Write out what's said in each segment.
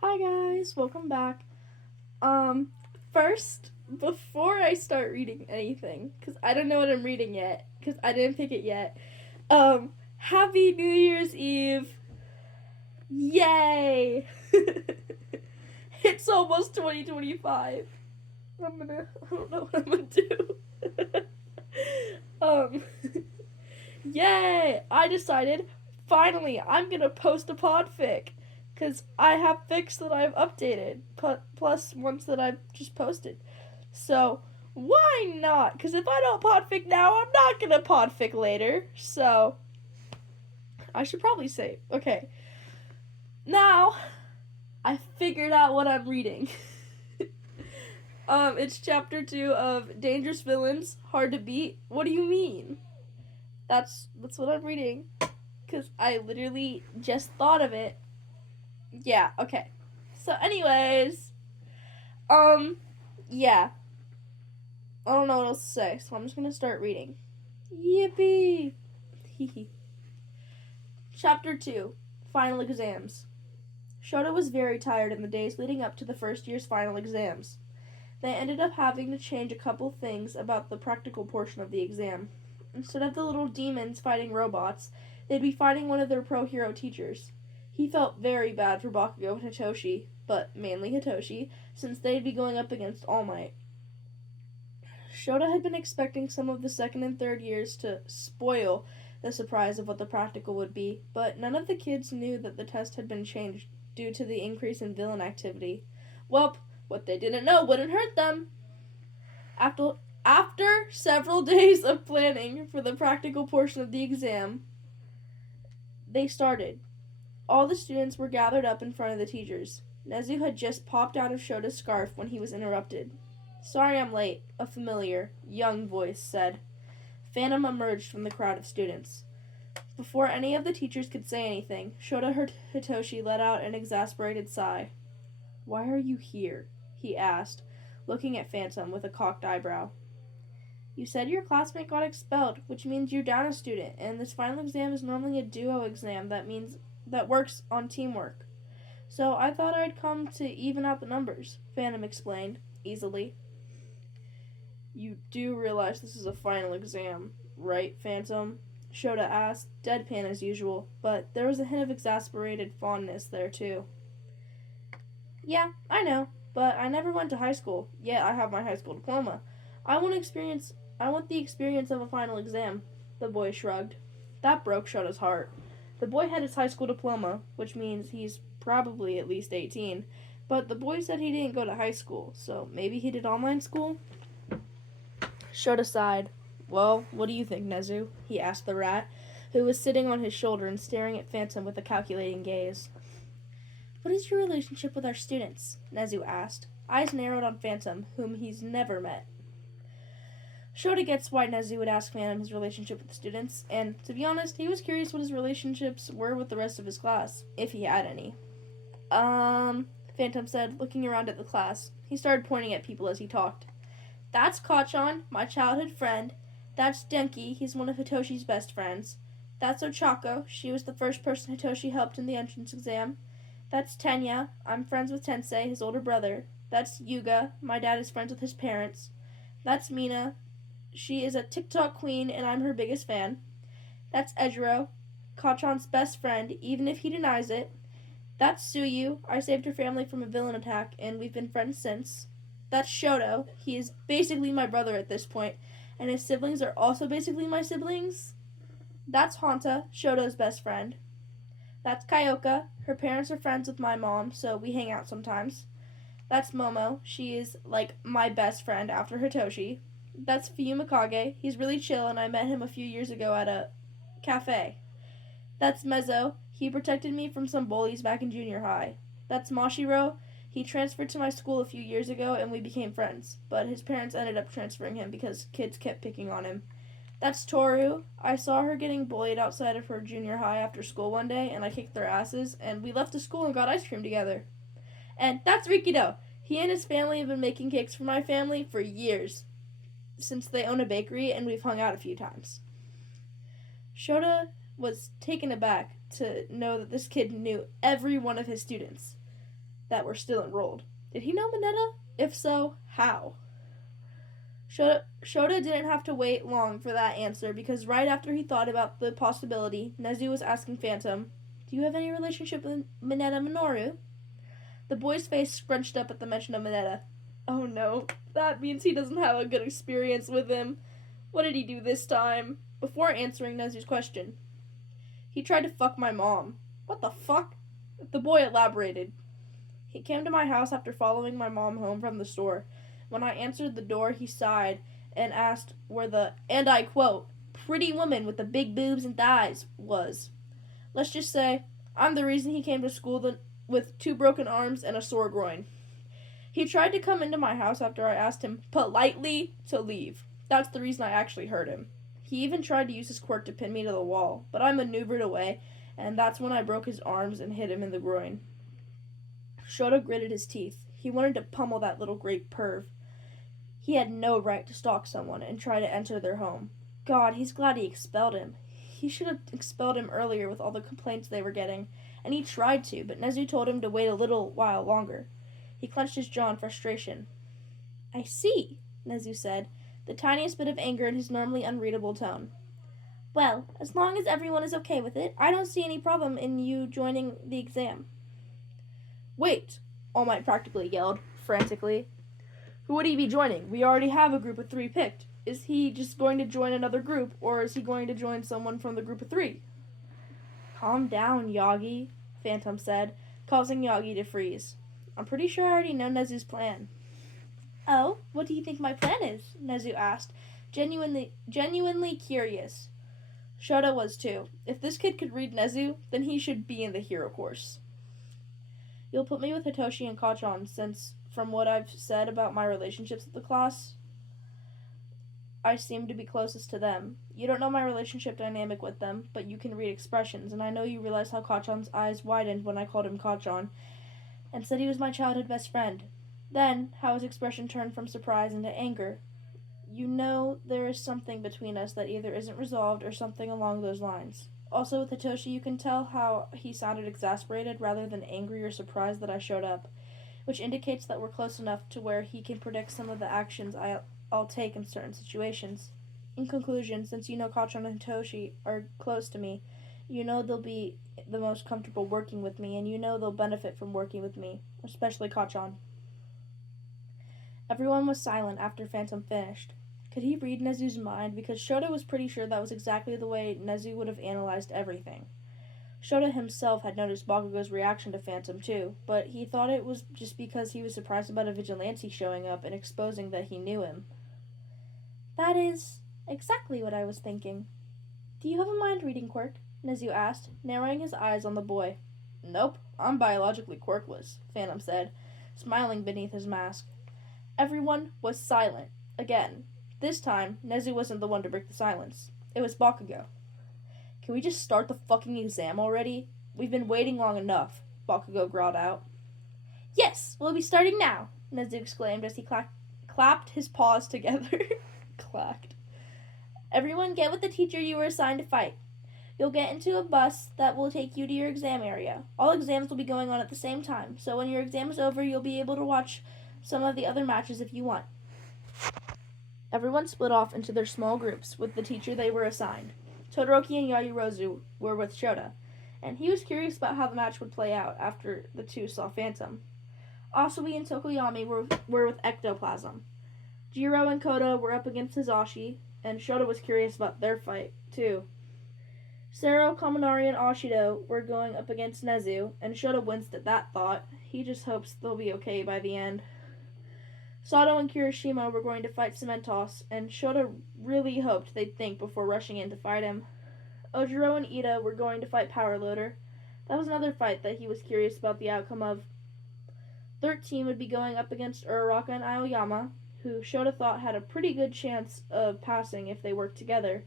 Hi guys, welcome back. First, before I start reading anything, because I don't know what I'm reading yet, because I didn't pick it yet. Happy New Year's Eve! Yay! It's almost 2025. I don't know what I'm gonna do. um, Yay! I decided, finally, I'm gonna post a podfic. Because I have fics that I've updated, plus ones that I've just posted. So, why not? Because if I don't podfic now, I'm not gonna podfic later. So, I should probably say, okay, now I figured out what I'm reading. It's chapter 2 of Dangerous Villains, Hard to Beat. What do you mean? That's what I'm reading. Because I literally just thought of it. Yeah, okay. So, anyways, yeah. I don't know what else to say, so I'm just gonna start reading. Yippee! Chapter 2 Final Exams. Shouta was very tired in the days leading up to the first year's final exams. They ended up having to change a couple things about the practical portion of the exam. Instead of the little demons fighting robots, they'd be fighting one of their pro hero teachers. He felt very bad for Bakugo and Hitoshi, but mainly Hitoshi, since they'd be going up against All Might. Shouta had been expecting some of the second and third years to spoil the surprise of what the practical would be, but none of the kids knew that the test had been changed due to the increase in villain activity. Welp, what they didn't know wouldn't hurt them. After several days of planning for the practical portion of the exam, they started. All the students were gathered up in front of the teachers. Nezu had just popped out of Shota's scarf when he was interrupted. Sorry I'm late, a familiar, young voice said. Phantom emerged from the crowd of students. Before any of the teachers could say anything, Shouta heard Hitoshi let out an exasperated sigh. Why are you here? He asked, looking at Phantom with a cocked eyebrow. You said your classmate got expelled, which means you're down a student, and this final exam is normally a duo exam that works on teamwork. So I thought I'd come to even out the numbers, Phantom explained, easily. You do realize this is a final exam, right, Phantom? Shouta asked, deadpan as usual, but there was a hint of exasperated fondness there, too. Yeah, I know, but I never went to high school, yet I have my high school diploma. I want the experience of a final exam, the boy shrugged. That broke Shota's heart. The boy had his high school diploma, which means he's probably at least 18, but the boy said he didn't go to high school, so maybe he did online school? Shouta sighed. Well, what do you think, Nezu? He asked the rat, who was sitting on his shoulder and staring at Phantom with a calculating gaze. What is your relationship with our students? Nezu asked, eyes narrowed on Phantom, whom he's never met. Shouta gets why Nezu would ask Phantom his relationship with the students, and, to be honest, he was curious what his relationships were with the rest of his class, if he had any. Phantom said, looking around at the class. He started pointing at people as he talked. That's Kachan, my childhood friend. That's Denki, he's one of Hitoshi's best friends. That's Ochako, she was the first person Hitoshi helped in the entrance exam. That's Tenya, I'm friends with Tensei, his older brother. That's Yuga, my dad is friends with his parents. That's Mina, she is a TikTok queen and I'm her biggest fan. That's Ejiro, Kachan's best friend, even if he denies it. That's Suyu, I saved her family from a villain attack and we've been friends since. That's Shoto. He is basically my brother at this point, and his siblings are also basically my siblings. That's Hanta, Shoto's best friend. That's Kyoka. Her parents are friends with my mom, so we hang out sometimes. That's Momo. She is, like, my best friend after Hitoshi. That's Fuyumakage. He's really chill, and I met him a few years ago at a cafe. That's Mezzo. He protected me from some bullies back in junior high. That's Mashiro. He transferred to my school a few years ago and we became friends, but his parents ended up transferring him because kids kept picking on him. That's Toru. I saw her getting bullied outside of her junior high after school one day and I kicked their asses and we left the school and got ice cream together. And that's Rikido. He and his family have been making cakes for my family for years, since they own a bakery and we've hung out a few times. Shouta was taken aback to know that this kid knew every one of his students. that were still enrolled. Did he know Mineta? If so, how? Shouta didn't have to wait long for that answer because right after he thought about the possibility, Nezu was asking Phantom, "Do you have any relationship with Mineta Minoru?" The boy's face scrunched up at the mention of Mineta. Oh no, that means he doesn't have a good experience with him. What did he do this time? Before answering Nezu's question, "He tried to fuck my mom." What the fuck? The boy elaborated. "He came to my house after following my mom home from the store. When I answered the door, he sighed and asked where the, and I quote, pretty woman with the big boobs and thighs was. Let's just say, I'm the reason he came to school with 2 broken arms and a sore groin. He tried to come into my house after I asked him politely to leave. That's the reason I actually hurt him. He even tried to use his quirk to pin me to the wall, but I maneuvered away, and that's when I broke his arms and hit him in the groin." Shouta gritted his teeth. He wanted to pummel that little great perv. He had no right to stalk someone and try to enter their home. God, he's glad he expelled him. He should have expelled him earlier with all the complaints they were getting, and he tried to, but Nezu told him to wait a little while longer. He clenched his jaw in frustration. "I see," Nezu said, the tiniest bit of anger in his normally unreadable tone. "Well, as long as everyone is okay with it, I don't see any problem in you joining the exam." "Wait!" All Might practically yelled, frantically. "Who would he be joining? We already have a group of 3 picked. Is he just going to join another group, or is he going to join someone from the group of 3? "Calm down, Yagi," Phantom said, causing Yagi to freeze. "I'm pretty sure I already know Nezu's plan." "Oh, what do you think my plan is?" Nezu asked, genuinely curious. Shouta was too. If this kid could read Nezu, then he should be in the hero course. "You'll put me with Hitoshi and Kachan, since, from what I've said about my relationships with the class, I seem to be closest to them. You don't know my relationship dynamic with them, but you can read expressions, and I know you realize how Kachan's eyes widened when I called him Kachan, and said he was my childhood best friend. Then, how his expression turned from surprise into anger. You know there is something between us that either isn't resolved or something along those lines. Also, with Hitoshi, you can tell how he sounded exasperated rather than angry or surprised that I showed up, which indicates that we're close enough to where he can predict some of the actions I'll take in certain situations. In conclusion, since you know Kachan and Hitoshi are close to me, you know they'll be the most comfortable working with me, and you know they'll benefit from working with me, especially Kachan." Everyone was silent after Phantom finished. Could he read Nezu's mind? Because Shouta was pretty sure that was exactly the way Nezu would have analyzed everything. Shouta himself had noticed Bakugo's reaction to Phantom too, but he thought it was just because he was surprised about a vigilante showing up and exposing that he knew him. "That is exactly what I was thinking. Do you have a mind-reading quirk?" Nezu asked, narrowing his eyes on the boy. "Nope, I'm biologically quirkless," Phantom said, smiling beneath his mask. Everyone was silent. Again. This time, Nezu wasn't the one to break the silence. It was Bakugo. "Can we just start the fucking exam already? We've been waiting long enough," Bakugo growled out. "Yes, we'll be starting now," Nezu exclaimed as he clapped his paws together. Clacked. "Everyone get with the teacher you were assigned to fight. You'll get into a bus that will take you to your exam area. All exams will be going on at the same time, so when your exam is over, you'll be able to watch some of the other matches if you want." Everyone split off into their small groups with the teacher they were assigned. Todoroki and Yayorozu were with Shouta, and he was curious about how the match would play out after the two saw Phantom. Asui and Tokoyami were with Ectoplasm. Jiro and Koda were up against Hizashi, and Shouta was curious about their fight, too. Sero, Kaminari, and Ashido were going up against Nezu, and Shouta winced at that thought. He just hopes they'll be okay by the end. Sato and Kirishima were going to fight Cementos, and Shouta really hoped they'd think before rushing in to fight him. Ojiro and Ida were going to fight Power Loader. That was another fight that he was curious about the outcome of. 13 would be going up against Uraraka and Aoyama, who Shouta thought had a pretty good chance of passing if they worked together.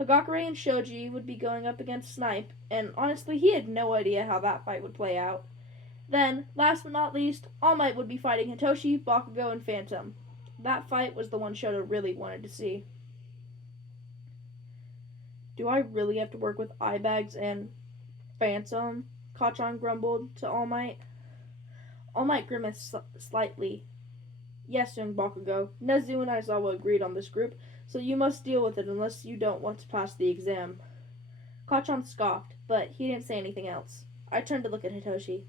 Hagakure and Shoji would be going up against Snipe, and honestly he had no idea how that fight would play out. Then, last but not least, All Might would be fighting Hitoshi, Bakugo, and Phantom. That fight was the one Shouta really wanted to see. "Do I really have to work with Eyebags and Phantom?" Kachan grumbled to All Might. All Might grimaced slightly. Yes, young Bakugo, Nezu and Aizawa agreed on this group, so you must deal with it unless you don't want to pass the exam. Kacchan scoffed, but he didn't say anything else. I turned to look at Hitoshi.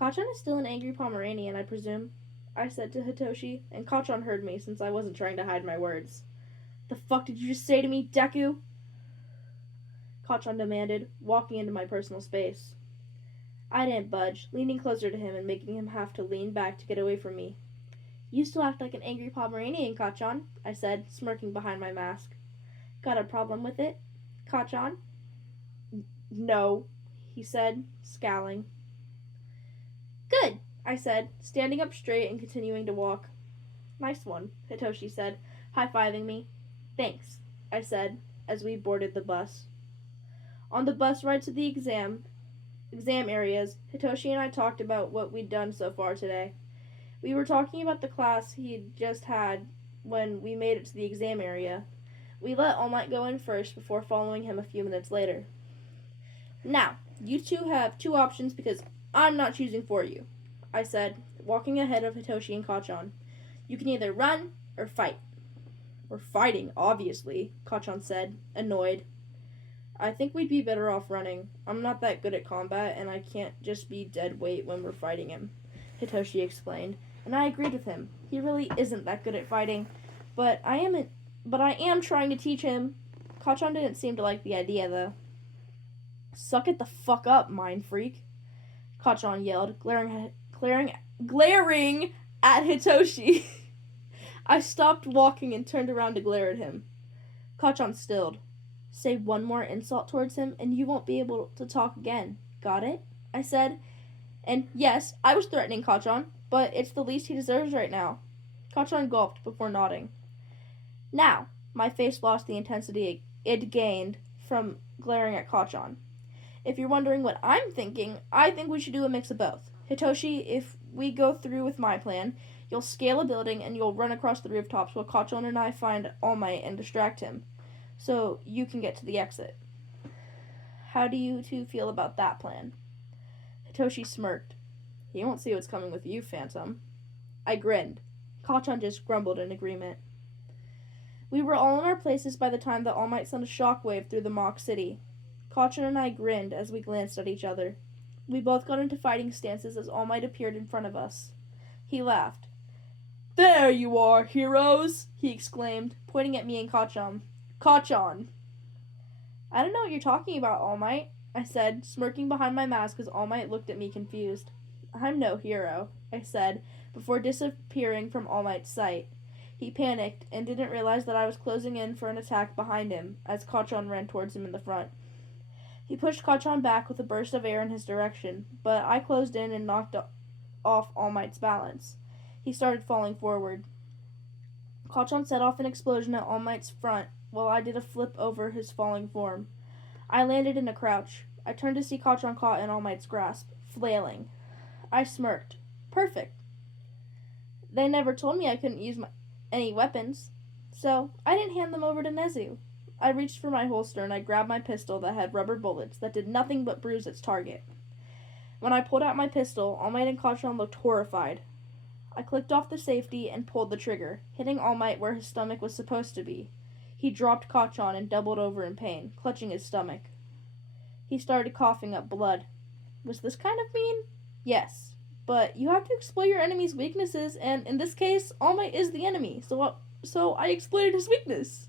Kacchan is still an angry Pomeranian, I presume, I said to Hitoshi, and Kacchan heard me since I wasn't trying to hide my words. The fuck did you just say to me, Deku? Kacchan demanded, walking into my personal space. I didn't budge, leaning closer to him and making him have to lean back to get away from me. You still act like an angry Pomeranian, Kacchan, I said, smirking behind my mask. Got a problem with it, Kacchan? No, he said, scowling. Good, I said, standing up straight and continuing to walk. Nice one, Hitoshi said, high-fiving me. Thanks, I said, as we boarded the bus. On the bus ride to the exam areas, Hitoshi and I talked about what we'd done so far today. We were talking about the class he'd just had when we made it to the exam area. We let All Might go in first before following him a few minutes later. Now, you two have two options because I'm not choosing for you, I said, walking ahead of Hitoshi and Kacchan. You can either run or fight. We're fighting, obviously, Kacchan said, annoyed. I think we'd be better off running. I'm not that good at combat, and I can't just be dead weight when we're fighting him, Hitoshi explained, and I agreed with him. He really isn't that good at fighting, but I am trying to teach him. Kacchan didn't seem to like the idea, though. Suck it the fuck up, mind freak, Kacchan yelled, glaring at Hitoshi. I stopped walking and turned around to glare at him. Kacchan stilled. Say one more insult towards him, and you won't be able to talk again. Got it? I said. And yes, I was threatening Kacchan, but it's the least he deserves right now. Kacchan gulped before nodding. Now, my face lost the intensity it gained from glaring at Kacchan. If you're wondering what I'm thinking, I think we should do a mix of both. Hitoshi, if we go through with my plan, you'll scale a building and you'll run across the rooftops while Kacchan and I find All Might and distract him, so you can get to the exit. How do you two feel about that plan? Hitoshi smirked. He won't see what's coming with you, Phantom. I grinned. Kacchan just grumbled in agreement. We were all in our places by the time that All Might sent a shockwave through the mock city. Kacchan and I grinned as we glanced at each other. We both got into fighting stances as All Might appeared in front of us. He laughed. There you are, heroes! He exclaimed, pointing at me and Kacchan. Kacchan! I don't know what you're talking about, All Might, I said, smirking behind my mask as All Might looked at me confused. I'm no hero, I said, before disappearing from All Might's sight. He panicked and didn't realize that I was closing in for an attack behind him as Kacchan ran towards him in the front. He pushed Kacchan back with a burst of air in his direction, but I closed in and knocked off All Might's balance. He started falling forward. Kacchan set off an explosion at All Might's front while I did a flip over his falling form. I landed in a crouch. I turned to see Kacchan caught in All Might's grasp, flailing. I smirked. Perfect. They never told me I couldn't use any weapons, so I didn't hand them over to Nezu. I reached for my holster and I grabbed my pistol that had rubber bullets that did nothing but bruise its target. When I pulled out my pistol, All Might and Kacchan looked horrified. I clicked off the safety and pulled the trigger, hitting All Might where his stomach was supposed to be. He dropped Kacchan and doubled over in pain, clutching his stomach. He started coughing up blood. Was this kind of mean? Yes, but you have to exploit your enemy's weaknesses, and in this case, All Might is the enemy, so I exploited his weakness.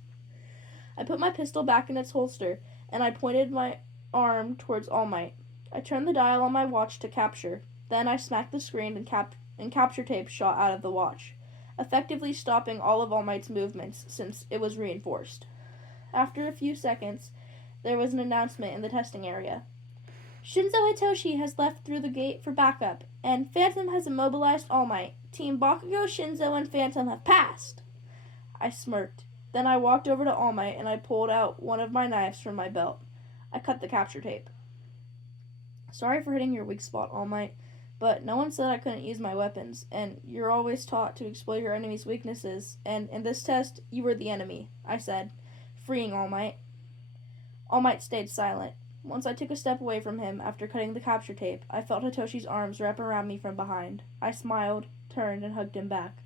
I put my pistol back in its holster, and I pointed my arm towards All Might. I turned the dial on my watch to capture. Then I smacked the screen and capture tape shot out of the watch, effectively stopping all of All Might's movements since it was reinforced. After a few seconds, there was an announcement in the testing area. Shinzo Hitoshi has left through the gate for backup, and Phantom has immobilized All Might. Team Bakugo, Shinzo, and Phantom have passed. I smirked. Then I walked over to All Might and I pulled out one of my knives from my belt. I cut the capture tape. Sorry for hitting your weak spot, All Might, but no one said I couldn't use my weapons, and you're always taught to exploit your enemy's weaknesses, and in this test, you were the enemy, I said, freeing All Might. All Might stayed silent. Once I took a step away from him after cutting the capture tape, I felt Hitoshi's arms wrap around me from behind. I smiled, turned, and hugged him back.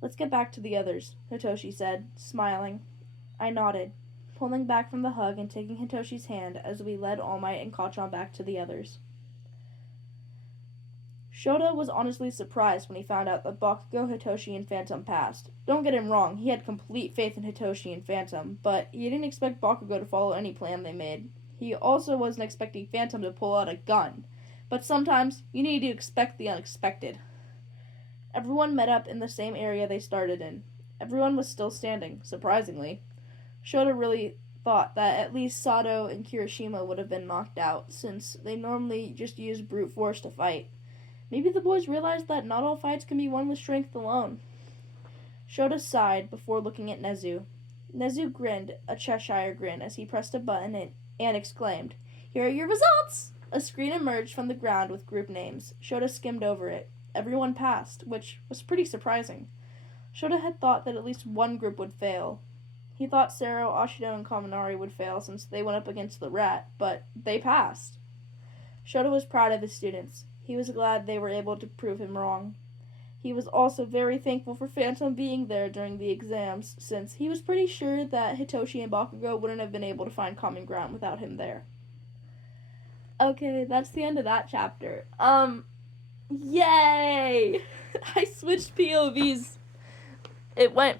"Let's get back to the others," Hitoshi said, smiling. I nodded, pulling back from the hug and taking Hitoshi's hand as we led All Might and Kacchan back to the others. Shouta was honestly surprised when he found out that Bakugo, Hitoshi, and Phantom passed. Don't get him wrong, he had complete faith in Hitoshi and Phantom, but he didn't expect Bakugo to follow any plan they made. He also wasn't expecting Phantom to pull out a gun. But sometimes, you need to expect the unexpected. Everyone met up in the same area they started in. Everyone was still standing, surprisingly. Shouta really thought that at least Sato and Kirishima would have been knocked out, since they normally just use brute force to fight. Maybe the boys realized that not all fights can be won with strength alone. Shouta sighed before looking at Nezu. Nezu grinned a Cheshire grin as he pressed a button and exclaimed, "Here are your results!" A screen emerged from the ground with group names. Shouta skimmed over it. Everyone passed, which was pretty surprising. Shouta had thought that at least one group would fail. He thought Sero, Ashido, and Kaminari would fail since they went up against the rat, but they passed. Shouta was proud of his students. He was glad they were able to prove him wrong. He was also very thankful for Phantom being there during the exams, since he was pretty sure that Hitoshi and Bakugo wouldn't have been able to find common ground without him there. Okay, that's the end of that chapter. Yay! I switched POVs. It went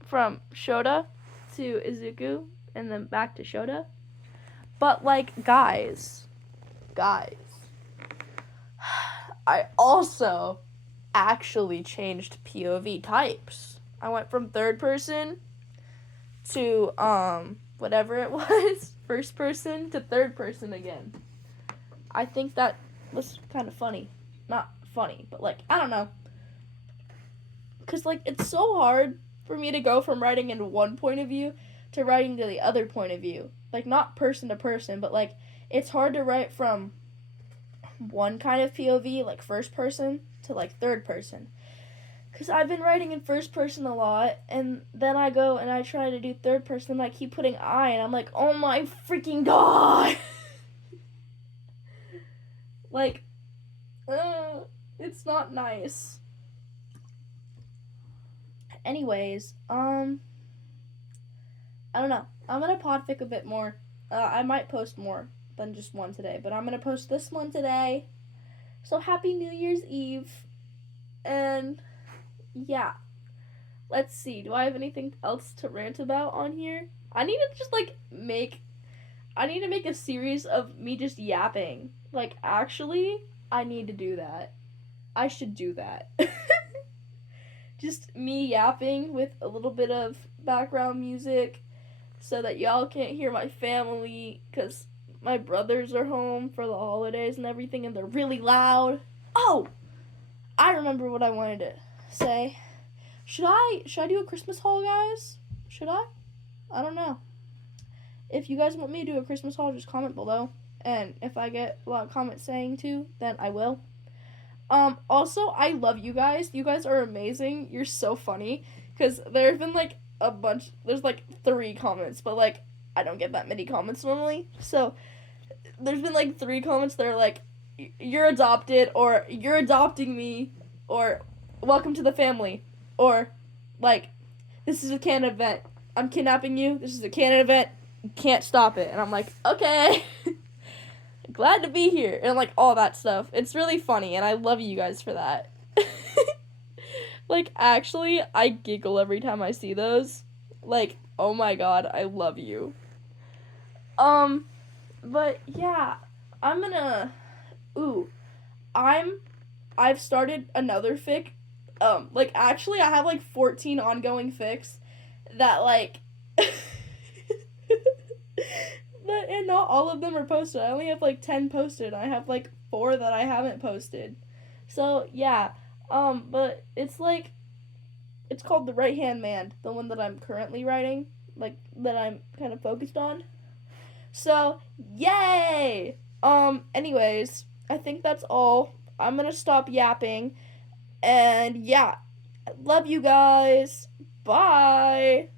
from Shouta to Izuku, and then back to Shouta. But, guys, I also actually changed POV types. I went from third person to, whatever it was, first person to third person again. I think that was kind of funny. Not funny, but, I don't know. Because, it's so hard for me to go from writing in one point of view to writing to the other point of view. Not person to person, but, it's hard to write from one kind of POV, first person, to, third person. Because I've been writing in first person a lot, and then I go and I try to do third person, and I keep putting I, and I'm like, oh my freaking god! It's not nice. Anyways, I don't know. I'm gonna podfic a bit more. I might post more than just one today, but I'm gonna post this one today. So happy New Year's Eve. And yeah. Let's see. Do I have anything else to rant about on here? I need to just make a series of me just yapping. Actually, I need to do that. I should do that. Just me yapping with a little bit of background music so that y'all can't hear my family, because my brothers are home for the holidays and everything, and they're really loud. Oh! I remember what I wanted to say. Should I do a Christmas haul, guys? Should I? I don't know. If you guys want me to do a Christmas haul, just comment below. And if I get a lot of comments saying to, then I will. Also, I love you guys. You guys are amazing. You're so funny. Because there have been, a bunch. There's, 3 comments. But, I don't get that many comments normally. So, there's been, 3 comments that are, you're adopted, or you're adopting me, or welcome to the family, or, this is a canon event. I'm kidnapping you. This is a canon event. You can't stop it. And I'm like, okay. Glad to be here, and all that stuff. It's really funny, and I love you guys for that. Actually, I giggle every time I see those. Oh my god, I love you. But yeah, I'm gonna, I've started another fic. Actually, I have 14 ongoing fics that and not all of them are posted. I only have 10 posted. I have 4 that I haven't posted. So yeah, but it's it's called The Right Hand Man, the one that I'm currently writing, that I'm kind of focused on. So yay! Anyways, I think that's all. I'm gonna stop yapping, and yeah, love you guys. Bye.